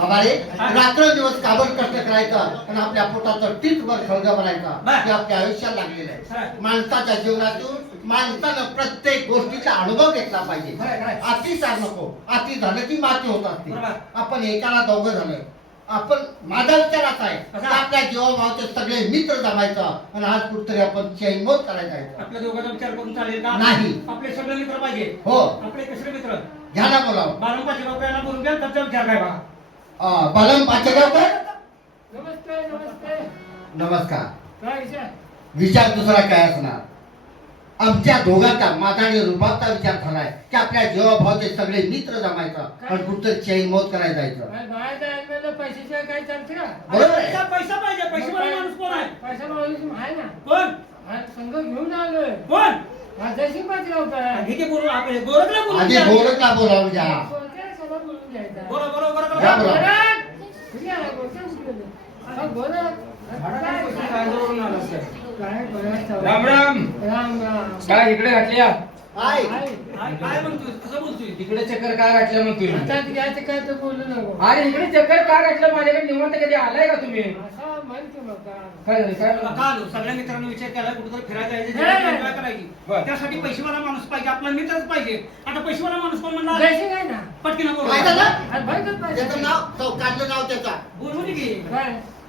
बाबा रे रात्रंदिवस काबड कष्ट करायचं आणि आपल्या पोटाचं टीटभर खळगा बनायचा हे आपल्या आयुष्यात लागलेलं आहे. माणसाच्या जीवनातून माणसानं प्रत्येक गोष्टीचा अनुभव घेतला पाहिजे. अतिसार नको, अति झालं की माती होत असते. आपण एकाला दोघं झालं. आपण माझा विचाराचा आहे की आपल्या जीवाभावाचे सगळे मित्र जमायचं आणि आज कुठतरी आपण चैनमोत करायला जायचं. आपल्या दोघांचा विचार करून चालेल का? नाही. आपले सगळे मित्र पाहिजे. हो. आपले कसले मित्र? घ्या ना बोलावं. बालंबाची लोकांना बोलून घ्या. त्यांचा विचार काय बघा. बालम पाचगावकर नमस्ते. नमस्ते. नमस्कार. काय विचार? विचार दुसरा काय असणार? आमच्या दोघांचा माझा आणि रुबाबचा विचार झालाय की आपल्या जीवाभावाचे सगळे मित्र जमायचं आणि कुठं चैनमोत करायला जायचं. पैशाशिवाय काय चालते का? बरोबर आहे. पैसा पाहिजे. पैशावाला माणूस कोण आहे? पैसा माणूस आहे ना. कोण? संघ घेऊन आलोय. कोण? जयसिंग पाचगावकर. ठीक आहे, बोलू. आपण गोरखला बोलू. आधी गोरखला बोलावून घ्या. बोलून घ्यायचं. बरोबर. या बरोबर. राम राम. काय इकडे घातल्या? हाय. काय म्हणतोय? कसं बोलतोय? इकडे चक्कर का घातल्या म्हणतोय? काय तर बोलू नको. अरे इकडे चक्कर का घातलं? माझ्याकडे निवांत कधी आलाय का तुम्ही? काय झालं? काय का आलो? सगळ्या मित्रांनी विचार केला कुठेतरी फिरायला जायचं, एन्जॉय करायची. बरं. त्यासाठी पैसेवाला माणूस पाहिजे. आपला मित्रच पाहिजे. आता पैसेवाला माणूस कोण म्हणणार? पटकीनं बोल. काय झालं? त्याचं नाव काढलं नाव त्याचा. बोलू दे की.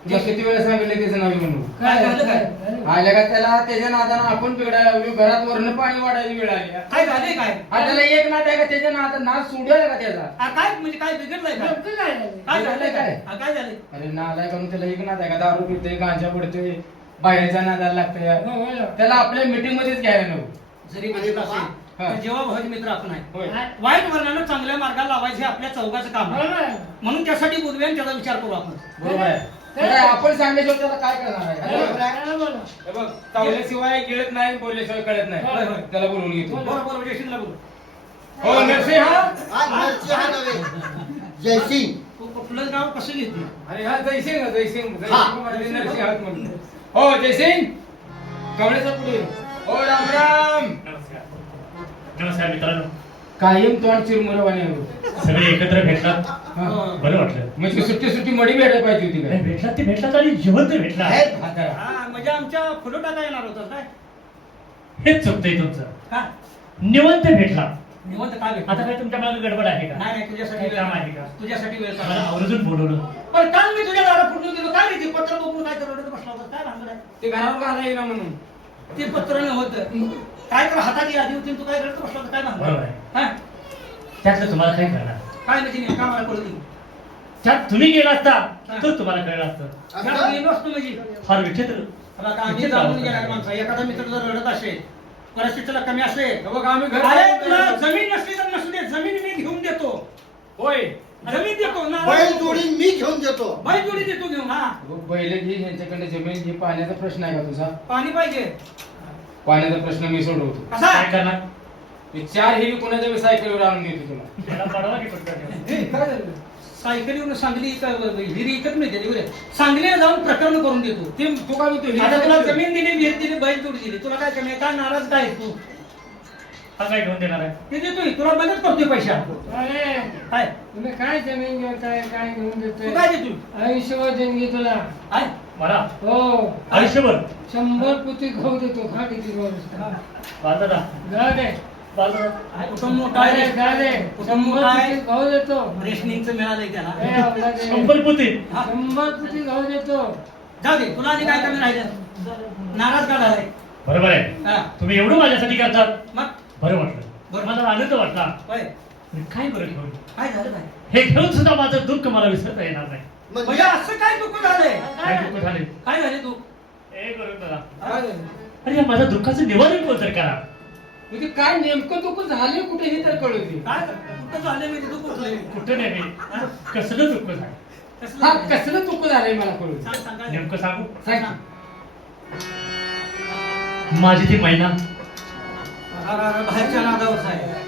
तुला किती वेळा सांगितलं त्याचं नाव म्हणून? काय झालं? काय आल्या का त्याला त्याच्या नादानं आपण बिघडायला लागलो. घरात वरण पाणी वाढायची वेळ आली. काय झालंय? काय त्याला एक नाद आहे का त्याच्या नाद सोडूया का त्याचा? काय म्हणजे काय बिघडलंय का? काय झालंय? काय झालंय? अरे नाद आहे का त्याला एक नाद आहे का? दारू पितोय, गांजा पडतोय, बाहेरच्या नादाला लागतोय. त्याला आपल्या मीटिंग मध्येच घ्यायला नको. जरी म्हणजे असेल तर जेव्हा भाऊ मित्र आपण होय. आहे, वाईट वर्णानं चांगल्या मार्गाला लावायचे हे आपल्या चौघाचं काम आहे. म्हणून त्यासाठी बोलूया आणि त्याचा विचार करू आपण. बरोबर आहे. तर आपण सांगितलं त्याला काय करणार आहे? हे बघ, चावल्याशिवाय गिळत नाही, बोलल्याशिवाय कळत होय, नाही. होय. त्याला बोलवून घेतो. बरोबर जयसिंगला बोलू. हो नरसिंह. हा नरसिंह नव्हे, जयसिंग. कुठलं गाव कसं घेतलं? अरे हा जयसिंग जयसिंग हा. नरसिंह आहात म्हणून. हो जयसिंग कवळेचा पुढे. हो राम राम. नमस्कार मित्रांनो. कायम तोंड चिरमुरवाने सगळे एकत्र भेटलात, हा. बरं वाटलं. म्हणजे सुट्टी मडी भेटायला पाहिजे होती नाही, काय? भेटलात ते भेटलात आणि जिवंत भेटला. हे, हा, म्हणजे आमच्या फुलं टाका येणार होतं काय? हेच चुकतंय तुमचं. का? निवंत भेटला. निवंत काय भेटलं? आता काय तुमच्या मागे गडबड आहे का? नाही तुझ्यासाठी काय वेळ काम आहे आहे का? तुझ्यासाठी वेळ मला काढला. आवर्जून बोलवलं. पण काल मी तुझ्या दारा फुटून गेलो. काय रे ते पत्र बघून काय तर रडत बसला होता? काय भानगड आहे? ते घरावर घाला येईना म्हणून. ते पत्र नव्हतं. काय तर हातात यादी होती तू काय रडत बसला होता? काय भानगड बरोबर आहे? आहे. हा? त्यातलं तुम्हाला काय करणार? काय म्हणजे नेमका मला कळत नाही. त्यात तुम्ही गेला असता तर तुम्हाला कळलं असतं. त्यात गेलो असतो म्हणजे फार विचित्र. आता का आम्ही जाणून गेला माणसा. एखादा मित्र जर रडत असेल, परिस्थितीला कमी असेल, बघ आम्ही अरे तुला जमीन नसली तर नसू दे, जमीन मी घेऊन देतो. होय. जमीन देतो ना. बैल जोडी मी घेऊन देतो. बैल जोडी देतो घेऊन. हा, बैल घे यांच्याकडे जमीन घे. पाण्याचा प्रश्न आहे का तुझा? पाणी पाहिजे. पाण्याचा प्रश्न मी सोडवतो. कसा? काय करणार? मी 4 हेवी कोणाच्या बी सायकलवर आणून देतो तुला. त्याला पडवा की पटकन. काय झालं? सायकलीवरून सांगली विहिरी इकत नाही त्याची. सांगलीला जाऊन प्रकरण करून देतो. ते तू काय म्हणतो? आता तुला जमीन दिली, विहीर दिली, बैल जोडी दिली, तुला काय कमी आहे? काय नाराज काय आहेस तू? हा काय घेऊन देणार आहे? ते देतोय, तुला मदत करतोय पैसा. काय तुम्ही काय जमीन घेताय, काय घेऊन तू देतोय? काय देतोय? आयुष्यभर देणगी तुला. काय? मला हो, आयुष्यभर 100 पुती गहू देतो. खा किती गहू नुसता. बाजारा जा दे, बाजारा कुटुंब मोठा जा दे, आहे. जा दे. कुटुंब 100 मोठा आहे. पुती गहू देतो. रेशनिंगचं मिळालंय ए, त्याला. आपला दे. 100 पोती. 100 पुती गहू देतो. जाऊ दे, तुला आणि काय कमी राहिलं? नाराज का झालाय? बरोबर आहे. हा. तुम्ही एवढं माझ्यासाठी करतात. मग बरं वाटलं. बरं. मला आनंद वाटला. होय. पण काय बरं घेऊन काय झालं काय? हे घेऊन सुद्धा माझं दुःख मला विसरता येणार नाही. म्हणजे असं काय दुःख झालंय? काय दुःख झाले? काय झाले तू? हे करून बघा. काय झालं? अरे या माझ्या दुःखाचं निवारण कोण तर करा. म्हणजे काय नेमकं दुःख झालं कुठे हे तर कळू दे. काय कुठं झालंय मी दुःख कुठलंय? कुठं नाही मी. कसलं दुःख झालं कसलं? हा कसलं दुःख झालंय मला कळू दे. सांग, सांग, काय? नेमकं सांगू. सांग. माझी ती महिना अरे, बाहेरच्या नादावर आहे.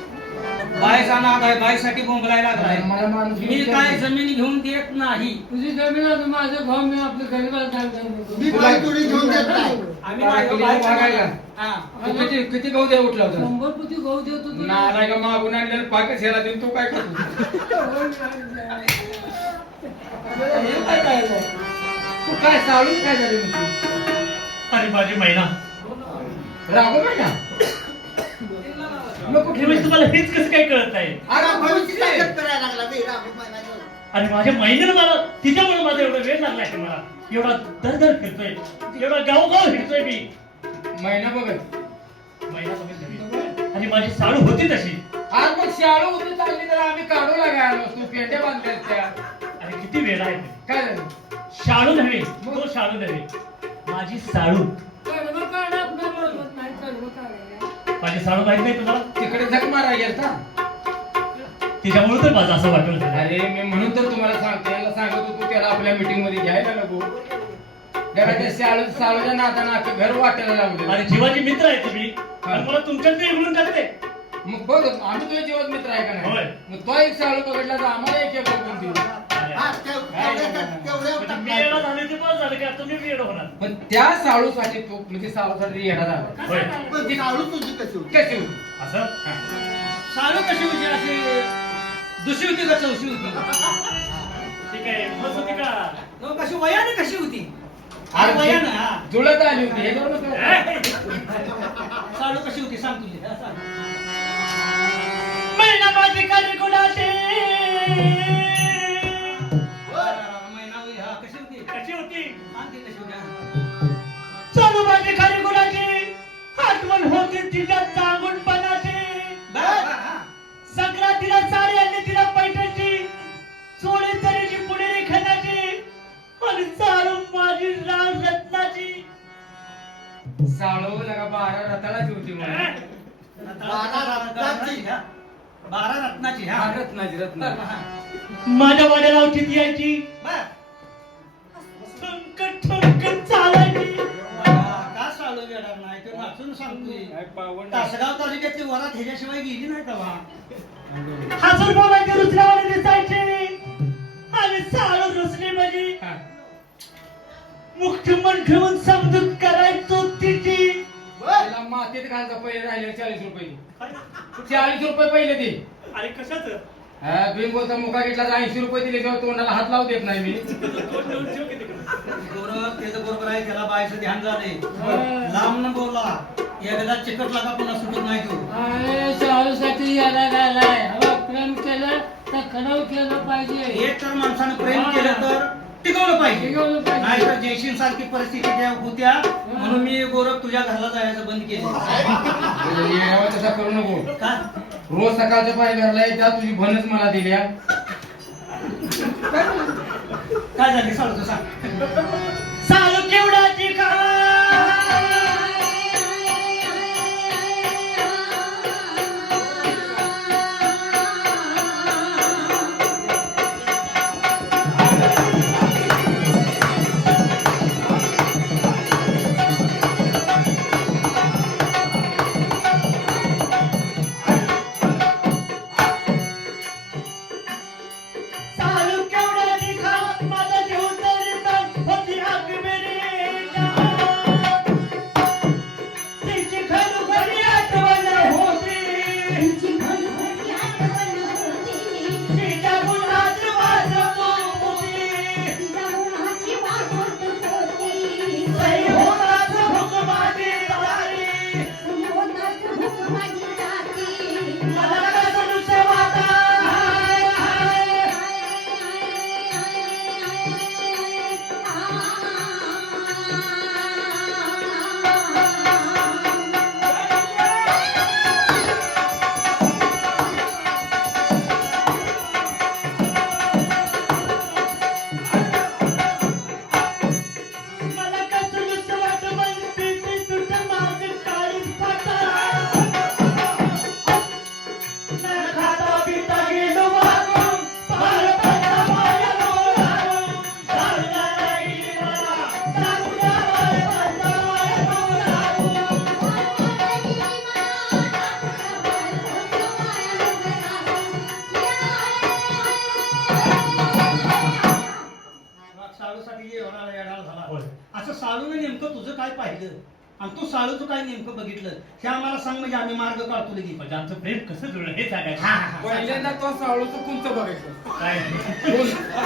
बायचा नाद आहे, बायसाठी बोंबलायला लागलाय. मला माणूस मी काय जमीन घेऊन देत नाही. तुझी जमीन आहे, माझं भाऊ मी आपल्या गरीबाला सांगतो. मी बैल जोडी घेऊन देत नाही. आम्ही बाळा, बाय- किती बायचा नाद- भागायला? हा. किती गहू द्या उठला होता? 100 पुती गहू देतो तुला. नालाय का मागून आणलेलं पाकच हेरा देऊन तू काय करतो? आपल्याला हे काय कळलं? तू काय साळून काय झाली म्हणते आणि माझी महिना रागो महिना नको हे म्हणजे तुम्हाला हेच कसं काय कळत नाही राघवाची ताकद करायला लागला मी राघव म्हणायला. आणि माझ्या महिन्याला मला तिच्यामुळे माझा एवढा वेळ लागला की मला एवढा दर फिरतोय एवढा गावगाव फिरतोय मी महिना बघत महिना कमीत कमी आणि माझी साडू होती तशी आज मग शाळू उतरी चालली तर आम्ही काढू लागायला आलो तू पेंड्या बांधल्या त्या आणि किती वेळ आहे ते. काय झालं शाळू नव्हे तो शाळू नव्हे माझी साडू कडवं काढा, आपलं बोलवत नाही, कडवं काढा. माझी साडू माहित नाही तुम्हाला तिकडे झक मारा गेलता तिच्यामुळे तर माझं असं वाटलं झालं. अरे मी म्हणून तर तुम्हाला सांगतो याला सांगत होतो त्याला आपल्या मीटिंग मध्ये घ्यायला नको जरा त्या साळूच्या नादानं अख्खं घर वाटायला लागलं आणि जीवाचे मित्र आहे तुम्ही आणि मला तुमच्यात इकडून करते मग बघ आम्ही तुझ्या जीवात मित्र आहे का होय. नाही मग तो एक साळू पकडला तर आम्हाला एक एक बघून देऊ हा, तेवढ्या मी येणं झाले ते बस झालं की आता तुम्ही येणं होणार पण त्या साळूसाठी तो म्हणजे साळूसाठी येणार झाला होय पण ती साळू तुझी कशी होती? कशी होती? असं साडू कशी होती अशी दुसरी होती का चौशी होती ठीक आहे बस होती का तो कशी वयाने कशी होती अरे वयानं हा जुळत आली होती हे जाऊन साडू कशी होती सांग तुझी हा, सांग. महिना माझी करी गुणाची महिना होई, हा कशी होती कशी होती सांग ती कशी होती हा. चालू माझी खरी गुणाची आठवण होती तिच्या चांगुणपणाची हा. संक्रांतीला साडी आणली तिला पैठणची सोळी तरीची पुणेरी खणाची आणि चालू माझी राज रत्नाची साळू लगा 12 रताळाची होती म्हणून. बारा रत्नाची हा रत्नाची रत्न हा. माझ्या वाड्याला उठीत यायची बर. ठणक ठणक चालायची का साडू येणार नाही ते नाचून सांगतोय तासगाव तालुक्यातली वरात ह्याच्याशिवाय गेली नाही तेव्हा हसून बोलायचे रुसल्यावाने दिसायचे आणि साळू रुसली माझी हा. मुख्य मन ठेवून समजूत करायचो तिची त्याला मातीत घालता पहिले राहिले 40 रुपये 40 रुपये पहिले दे अरे कशाच हा बिनबोलता मुका घेतला तर 80 रुपये दिले तेव्हा तोंडाला हात लावू देत नाही मी गौरव त्याचं बरोबर आहे त्याला बायचं ध्यान झालंय लांब न बोलला एकदा चिकटला का पुन्हा सुटत नाही तू अरे शाळूसाठी याला घालाय हवा प्रेम केलं तर खरं केलं पाहिजे एक तर माणसानं प्रेम केलं तर टिकवलं पाहिजे टिकवलं पाहिजे. नाही तर जयशील सारखी परिस्थिती त्या होत्या म्हणून मी गौरव तुझ्या घरला जायचं बंद केलं तसा करू नको का रोज सकाळच्या पाय घरला त्या तुझी भनच मला दिल्या काय झाली सांगतो सांग साळू केवढाची का साळू केवढाची का माझा जीव तरी पण होती आग मेरी जान. तिची खरोखरी आठवण होती तिच्या गुणाची वाजत होती सई होताच हुकमाची दारी मला कसं दुसरं वाटा मला कसं दुसरं वाट म्हणते ती तुझं माझं काळीच फाटा न खाता पिता गेलो वागून भारताचा माया डोलावून झाला नाही मला चांगला भारताचा माया डोलावून साळूसाठी येणार झाला असं साळूने नेमकं तुझं काय पाहिलं आणि तू साळूचं काय नेमकं बघितलं हे आम्हाला सांग म्हणजे आम्ही मार्ग काढतो लगेच म्हणजे आमचं प्रेम कसं जुळलं हे सांगायचं हा, हा, हा. पहिल्यांदा तो साळूचं कुंच बघायचं काय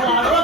वाढवा